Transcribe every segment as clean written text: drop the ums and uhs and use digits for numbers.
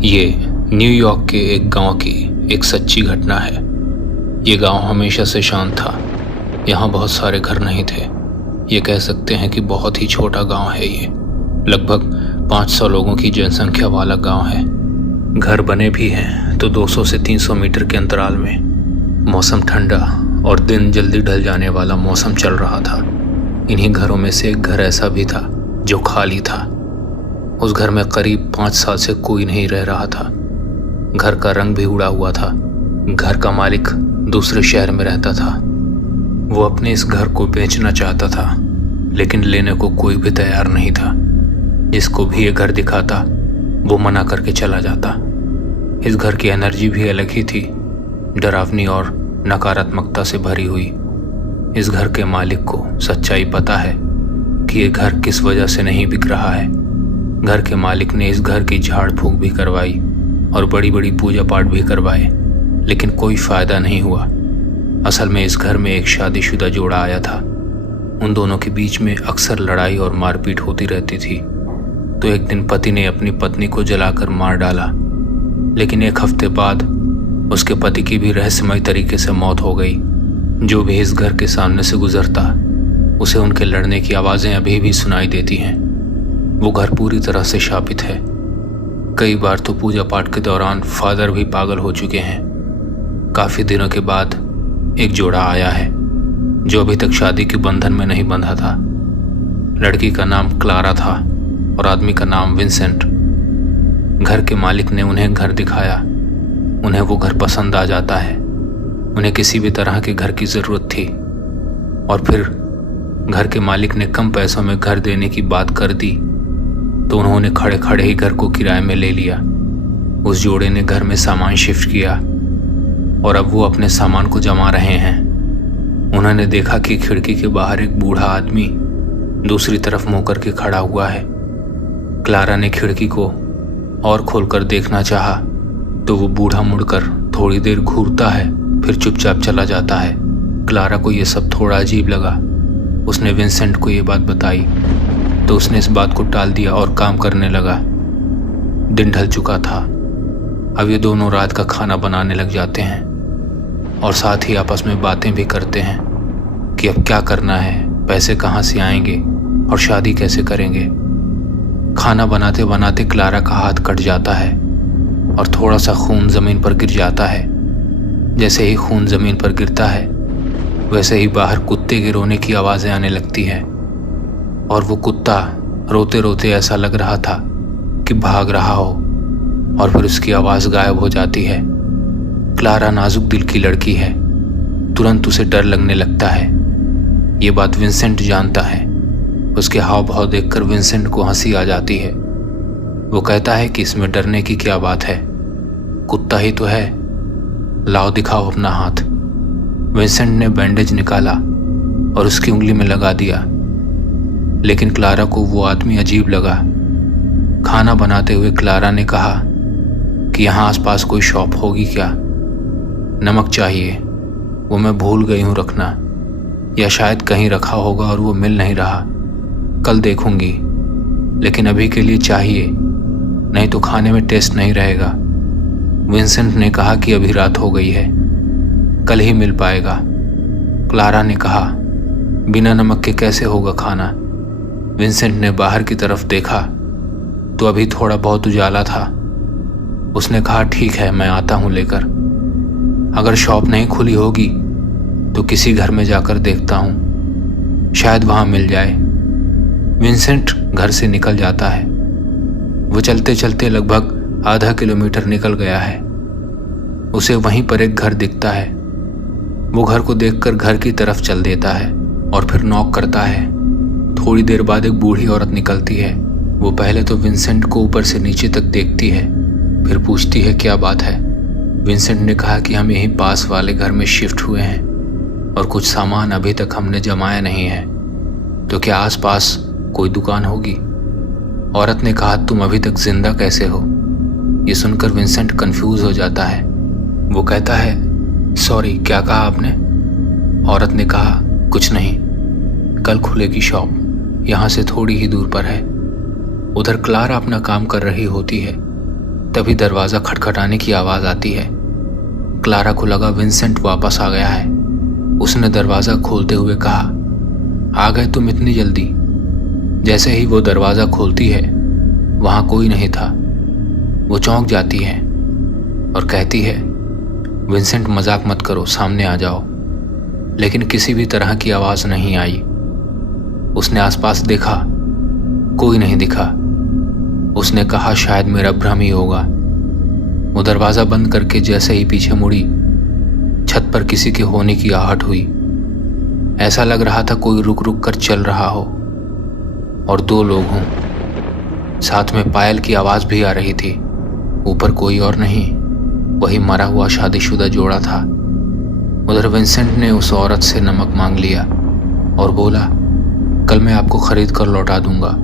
ये न्यूयॉर्क के एक गांव की एक सच्ची घटना है। ये गांव हमेशा से शांत था। यहाँ बहुत सारे घर नहीं थे। ये कह सकते हैं कि बहुत ही छोटा गांव है। ये लगभग 500 लोगों की जनसंख्या वाला गांव है। घर बने भी हैं तो 200 से 300 मीटर के अंतराल में। मौसम ठंडा और दिन जल्दी ढल जाने वाला मौसम चल रहा था। इन्हीं घरों में से एक घर ऐसा भी था जो खाली था। उस घर में करीब 5 साल से कोई नहीं रह रहा था। घर का रंग भी उड़ा हुआ था। घर का मालिक दूसरे शहर में रहता था। वो अपने इस घर को बेचना चाहता था, लेकिन लेने को कोई भी तैयार नहीं था। जिसको भी ये घर दिखाता वो मना करके चला जाता। इस घर की एनर्जी भी अलग ही थी, डरावनी और नकारात्मकता से भरी हुई। इस घर के मालिक को सच्चाई पता है कि ये घर किस वजह से नहीं बिक रहा है। घर के मालिक ने इस घर की झाड़ फूंक भी करवाई और बड़ी बड़ी पूजा पाठ भी करवाए, लेकिन कोई फायदा नहीं हुआ। असल में इस घर में एक शादीशुदा जोड़ा आया था। उन दोनों के बीच में अक्सर लड़ाई और मारपीट होती रहती थी। तो एक दिन पति ने अपनी पत्नी को जलाकर मार डाला, लेकिन एक हफ्ते बाद उसके पति की भी रहस्यमय तरीके से मौत हो गई। जो भी इस घर के सामने से गुजरता उसे उनके लड़ने की आवाज़ें अभी भी सुनाई देती हैं। वो घर पूरी तरह से शापित है। कई बार तो पूजा पाठ के दौरान फादर भी पागल हो चुके हैं। काफ़ी दिनों के बाद एक जोड़ा आया है जो अभी तक शादी के बंधन में नहीं बंधा था। लड़की का नाम क्लारा था और आदमी का नाम विंसेंट। घर के मालिक ने उन्हें घर दिखाया। उन्हें वो घर पसंद आ जाता है। उन्हें किसी भी तरह के घर की ज़रूरत थी और फिर घर के मालिक ने कम पैसों में घर देने की बात कर दी तो उन्होंने खड़े खड़े ही घर को किराए में ले लिया। उस जोड़े ने घर में सामान शिफ्ट किया और अब वो अपने सामान को जमा रहे हैं। उन्होंने देखा कि खिड़की के बाहर एक बूढ़ा आदमी दूसरी तरफ मुंह करके खड़ा हुआ है। क्लारा ने खिड़की को और खोलकर देखना चाहा तो वो बूढ़ा मुड़कर थोड़ी देर घूरता है, फिर चुपचाप चला जाता है। क्लारा को ये सब थोड़ा अजीब लगा। उसने विंसेंट को ये बात बताई तो उसने इस बात को टाल दिया और काम करने लगा। दिन ढल चुका था। अब ये दोनों रात का खाना बनाने लग जाते हैं और साथ ही आपस में बातें भी करते हैं कि अब क्या करना है, पैसे कहाँ से आएंगे और शादी कैसे करेंगे। खाना बनाते बनाते क्लारा का हाथ कट जाता है और थोड़ा सा खून ज़मीन पर गिर जाता है। जैसे ही खून ज़मीन पर गिरता है वैसे ही बाहर कुत्ते के रोने की आवाज़ें आने लगती हैं और वो कुत्ता रोते रोते ऐसा लग रहा था कि भाग रहा हो और फिर उसकी आवाज़ गायब हो जाती है। क्लारा नाजुक दिल की लड़की है। तुरंत उसे डर लगने लगता है। ये बात विंसेंट जानता है। उसके हाव भाव देखकर विंसेंट को हंसी आ जाती है। वो कहता है कि इसमें डरने की क्या बात है, कुत्ता ही तो है, लाओ दिखाओ अपना हाथ। विंसेंट ने बैंडेज निकाला और उसकी उंगली में लगा दिया, लेकिन क्लारा को वो आदमी अजीब लगा। खाना बनाते हुए क्लारा ने कहा कि यहाँ आसपास कोई शॉप होगी क्या? नमक चाहिए, वो मैं भूल गई हूँ रखना, या शायद कहीं रखा होगा और वो मिल नहीं रहा। कल देखूंगी, लेकिन अभी के लिए चाहिए, नहीं तो खाने में टेस्ट नहीं रहेगा। विंसेंट ने कहा कि अभी रात हो गई है, कल ही मिल पाएगा। क्लारा ने कहा बिना नमक के कैसे होगा खाना। विंसेंट ने बाहर की तरफ देखा तो अभी थोड़ा बहुत उजाला था। उसने कहा ठीक है, मैं आता हूँ लेकर। अगर शॉप नहीं खुली होगी तो किसी घर में जाकर देखता हूँ, शायद वहाँ मिल जाए। विंसेंट घर से निकल जाता है। वो चलते चलते लगभग आधा किलोमीटर निकल गया है। उसे वहीं पर एक घर दिखता है। वो घर को देखकर घर की तरफ चल देता है और फिर नॉक करता है। थोड़ी देर बाद एक बूढ़ी औरत निकलती है। वो पहले तो विंसेंट को ऊपर से नीचे तक देखती है, फिर पूछती है क्या बात है। विंसेंट ने कहा कि हम यहीं पास वाले घर में शिफ्ट हुए हैं और कुछ सामान अभी तक हमने जमाया नहीं है, तो क्या आसपास कोई दुकान होगी। औरत ने कहा तुम अभी तक जिंदा कैसे हो। ये सुनकर विंसेंट कंफ्यूज हो जाता है। वो कहता है सॉरी, क्या कहा आपने? औरत ने कहा कुछ नहीं, कल खुलेगी शॉप, यहाँ से थोड़ी ही दूर पर है। उधर क्लारा अपना काम कर रही होती है। तभी दरवाज़ा खटखटाने की आवाज़ आती है। क्लारा को लगा विंसेंट वापस आ गया है। उसने दरवाज़ा खोलते हुए कहा, आ गए तुम इतनी जल्दी। जैसे ही वो दरवाज़ा खोलती है वहाँ कोई नहीं था। वो चौंक जाती है और कहती है, विंसेंट मजाक मत करो, सामने आ जाओ। लेकिन किसी भी तरह की आवाज़ नहीं आई। उसने आसपास देखा, कोई नहीं दिखा। उसने कहा शायद मेरा भ्रम ही होगा। वो दरवाज़ा बंद करके जैसे ही पीछे मुड़ी, छत पर किसी के होने की आहट हुई। ऐसा लग रहा था कोई रुक रुक कर चल रहा हो और दो लोग हों। साथ में पायल की आवाज़ भी आ रही थी। ऊपर कोई और नहीं, वही मरा हुआ शादीशुदा जोड़ा था। उधर विंसेंट ने उस औरत से नमक मांग लिया और बोला, कल मैं आपको खरीद कर लौटा दूंगा।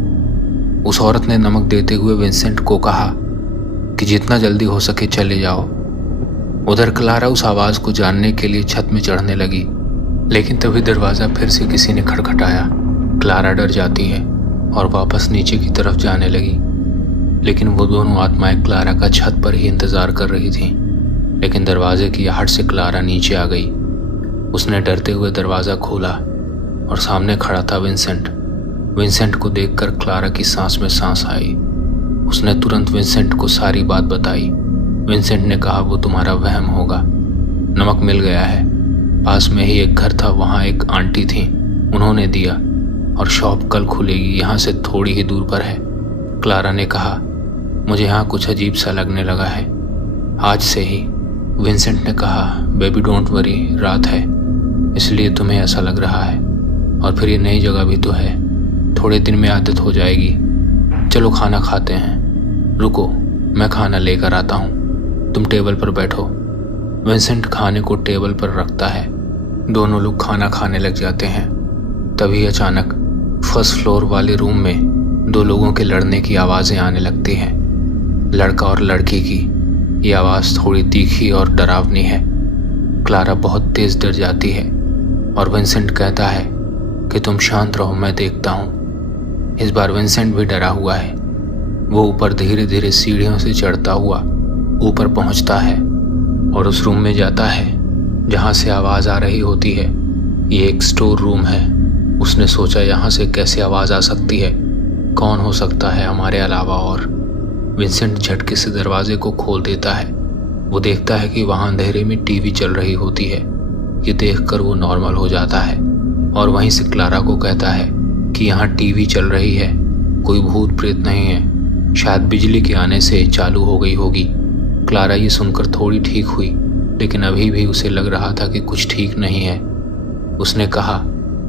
उस औरत ने नमक देते हुए विंसेंट को कहा कि जितना जल्दी हो सके चले जाओ। उधर क्लारा उस आवाज़ को जानने के लिए छत में चढ़ने लगी, लेकिन तभी दरवाज़ा फिर से किसी ने खटखटाया। क्लारा डर जाती है और वापस नीचे की तरफ जाने लगी, लेकिन वो दोनों आत्माएं क्लारा का छत पर ही इंतज़ार कर रही थीं। लेकिन दरवाजे की आहट से क्लारा नीचे आ गई। उसने डरते हुए दरवाज़ा खोला और सामने खड़ा था विंसेंट। विंसेंट को देखकर क्लारा की सांस में सांस आई। उसने तुरंत विंसेंट को सारी बात बताई। विंसेंट ने कहा, वो तुम्हारा वहम होगा, नमक मिल गया है। पास में ही एक घर था, वहाँ एक आंटी थी, उन्होंने दिया, और शॉप कल खुलेगी, यहाँ से थोड़ी ही दूर पर है। क्लारा ने कहा, मुझे यहाँ कुछ अजीब सा लगने लगा है आज से ही। विंसेंट ने कहा, बेबी डोंट वरी, रात है इसलिए तुम्हें ऐसा लग रहा है, और फिर ये नई जगह भी तो है, थोड़े दिन में आदत हो जाएगी। चलो खाना खाते हैं। रुको, मैं खाना लेकर आता हूँ, तुम टेबल पर बैठो। विंसेंट खाने को टेबल पर रखता है। दोनों लोग खाना खाने लग जाते हैं। तभी अचानक फर्स्ट फ्लोर वाले रूम में दो लोगों के लड़ने की आवाज़ें आने लगती हैं। लड़का और लड़की की। ये आवाज़ थोड़ी तीखी और डरावनी है। क्लारा बहुत तेज़ डर जाती है और विंसेंट कहता है कि तुम शांत रहो, मैं देखता हूँ। इस बार विंसेंट भी डरा हुआ है। वो ऊपर धीरे धीरे सीढ़ियों से चढ़ता हुआ ऊपर पहुँचता है और उस रूम में जाता है जहाँ से आवाज़ आ रही होती है। ये एक स्टोर रूम है। उसने सोचा, यहाँ से कैसे आवाज़ आ सकती है, कौन हो सकता है हमारे अलावा। और विंसेंट झटके से दरवाजे को खोल देता है। वो देखता है कि वहाँ अंधेरे में टीवी चल रही होती है। ये देखकर वो नॉर्मल हो जाता है और वहीं से क्लारा को कहता है कि यहाँ टीवी चल रही है, कोई भूत प्रेत नहीं है, शायद बिजली के आने से चालू हो गई होगी। क्लारा ये सुनकर थोड़ी ठीक हुई, लेकिन अभी भी उसे लग रहा था कि कुछ ठीक नहीं है। उसने कहा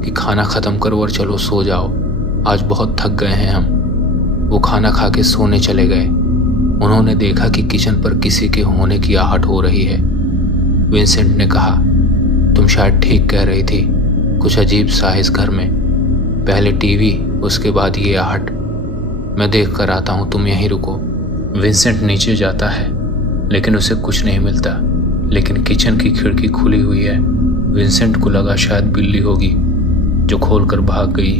कि खाना ख़त्म करो और चलो सो जाओ, आज बहुत थक गए हैं हम। वो खाना खा के सोने चले गए। उन्होंने देखा कि किचन पर किसी के होने की आहट हो रही है। विंसेंट ने कहा, तुम शायद ठीक कह रही थी, कुछ अजीब सा है इस घर में, पहले टीवी, उसके बाद ये आहट। मैं देख कर आता हूँ, तुम यहीं रुको। विंसेंट नीचे जाता है लेकिन उसे कुछ नहीं मिलता, लेकिन किचन की खिड़की खुली हुई है। विंसेंट को लगा शायद बिल्ली होगी जो खोलकर भाग गई।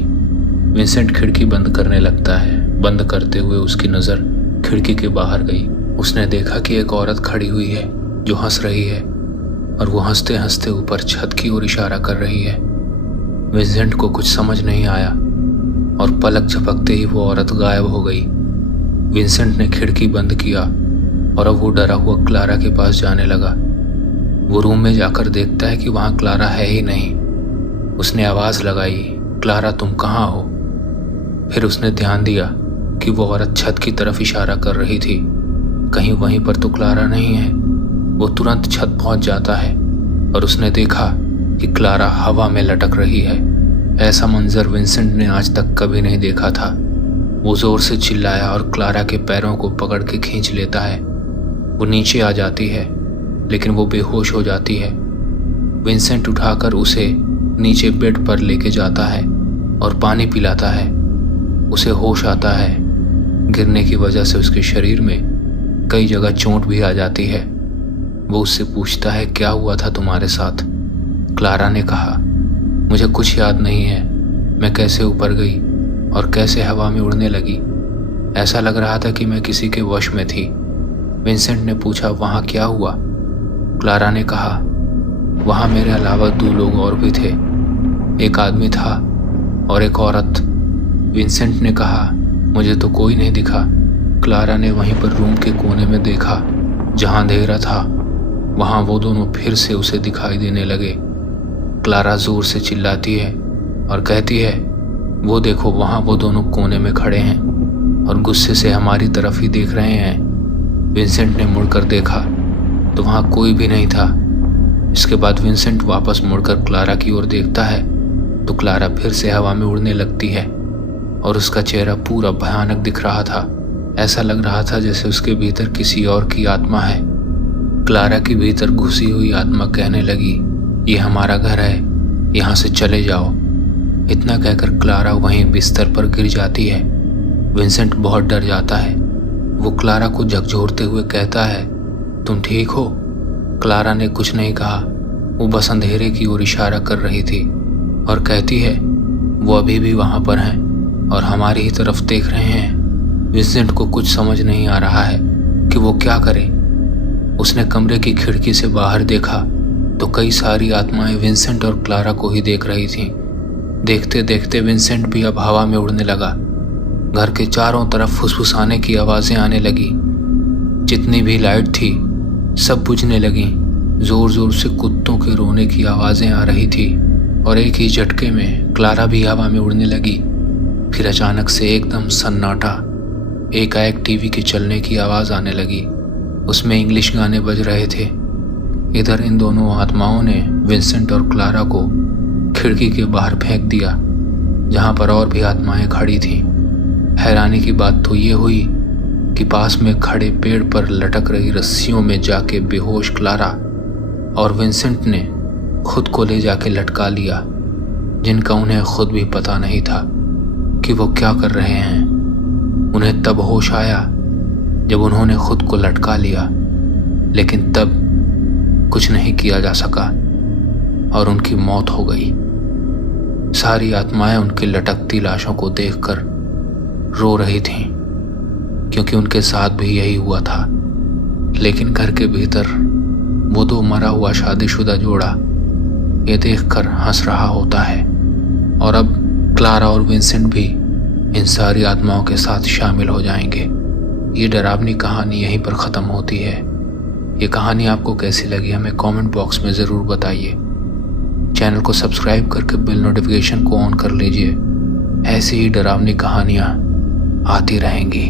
विंसेंट खिड़की बंद करने लगता है। बंद करते हुए उसकी नज़र खिड़की के बाहर गई। उसने देखा कि एक औरत खड़ी हुई है जो हंस रही है और वो हंसते हंसते ऊपर छत की ओर इशारा कर रही है। विंसेंट को कुछ समझ नहीं आया और पलक झपकते ही वो औरत गायब हो गई। विंसेंट ने खिड़की बंद किया और अब वो डरा हुआ क्लारा के पास जाने लगा। वो रूम में जाकर देखता है कि वहाँ क्लारा है ही नहीं। उसने आवाज़ लगाई, क्लारा तुम कहाँ हो? फिर उसने ध्यान दिया कि वो औरत छत की तरफ इशारा कर रही थी। कहीं वहीं पर तो क्लारा नहीं है। वो तुरंत छत पहुंच जाता है और उसने देखा कि क्लारा हवा में लटक रही है। ऐसा मंजर विंसेंट ने आज तक कभी नहीं देखा था। वो जोर से चिल्लाया और क्लारा के पैरों को पकड़ के खींच लेता है। वो नीचे आ जाती है लेकिन वो बेहोश हो जाती है। विंसेंट उठाकर उसे नीचे बेड पर लेके जाता है और पानी पिलाता है। उसे होश आता है। गिरने की वजह से उसके शरीर में कई जगह चोट भी आ जाती है। वो उससे पूछता है, क्या हुआ था तुम्हारे साथ? क्लारा ने कहा, मुझे कुछ याद नहीं है, मैं कैसे ऊपर गई और कैसे हवा में उड़ने लगी। ऐसा लग रहा था कि मैं किसी के वश में थी। विंसेंट ने पूछा, वहाँ क्या हुआ? क्लारा ने कहा, वहाँ मेरे अलावा 2 लोग और भी थे। एक आदमी था और एक औरत। विंसेंट ने कहा, मुझे तो कोई नहीं दिखा। क्लारा ने वहीं पर रूम के कोने में देखा जहाँ अंधेरा था। वहाँ वो दोनों फिर से उसे दिखाई देने लगे। क्लारा जोर से चिल्लाती है और कहती है, वो देखो, वहाँ वो दोनों कोने में खड़े हैं और गुस्से से हमारी तरफ ही देख रहे हैं। विंसेंट ने मुड़कर देखा तो वहाँ कोई भी नहीं था। इसके बाद विंसेंट वापस मुड़कर क्लारा की ओर देखता है तो क्लारा फिर से हवा में उड़ने लगती है और उसका चेहरा पूरा भयानक दिख रहा था। ऐसा लग रहा था जैसे उसके भीतर किसी और की आत्मा है। क्लारा के भीतर घुसी हुई आत्मा कहने लगी, ये हमारा घर है, यहाँ से चले जाओ। इतना कहकर क्लारा वहीं बिस्तर पर गिर जाती है। विंसेंट बहुत डर जाता है। वो क्लारा को झकझोरते हुए कहता है, तुम ठीक हो? क्लारा ने कुछ नहीं कहा। वो बस अंधेरे की ओर इशारा कर रही थी और कहती है, वो अभी भी वहाँ पर हैं और हमारी ही तरफ देख रहे हैं। विंसेंट को कुछ समझ नहीं आ रहा है कि वो क्या करे। उसने कमरे की खिड़की से बाहर देखा तो कई सारी आत्माएं विंसेंट और क्लारा को ही देख रही थीं। देखते देखते विंसेंट भी अब हवा में उड़ने लगा। घर के चारों तरफ फुसफुसाने की आवाज़ें आने लगी। जितनी भी लाइट थी सब बुझने लगी। जोर जोर से कुत्तों के रोने की आवाज़ें आ रही थी और एक ही झटके में क्लारा भी हवा में उड़ने लगी। फिर अचानक से एकदम सन्नाटा। एकाएक टीवी के चलने की आवाज़ आने लगी। उसमें इंग्लिश गाने बज रहे थे। इधर इन दोनों आत्माओं ने विंसेंट और क्लारा को खिड़की के बाहर फेंक दिया जहाँ पर और भी आत्माएं खड़ी थीं। हैरानी की बात तो ये हुई कि पास में खड़े पेड़ पर लटक रही रस्सियों में जाके बेहोश क्लारा और विंसेंट ने खुद को ले जाके लटका लिया, जिनका उन्हें खुद भी पता नहीं था कि वो क्या कर रहे हैं। उन्हें तब होश आया जब उन्होंने खुद को लटका लिया, लेकिन तब कुछ नहीं किया जा सका और उनकी मौत हो गई। सारी आत्माएं उनकी लटकती लाशों को देखकर रो रही थीं, क्योंकि उनके साथ भी यही हुआ था। लेकिन घर के भीतर वो 2 मरा हुआ शादीशुदा जोड़ा ये देखकर हंस रहा होता है और अब क्लारा और विंसेंट भी इन सारी आत्माओं के साथ शामिल हो जाएंगे। ये डरावनी कहानी यहीं पर ख़त्म होती है। ये कहानी आपको कैसी लगी हमें कमेंट बॉक्स में ज़रूर बताइए। चैनल को सब्सक्राइब करके बेल नोटिफिकेशन को ऑन कर लीजिए। ऐसी ही डरावनी कहानियाँ आती रहेंगी।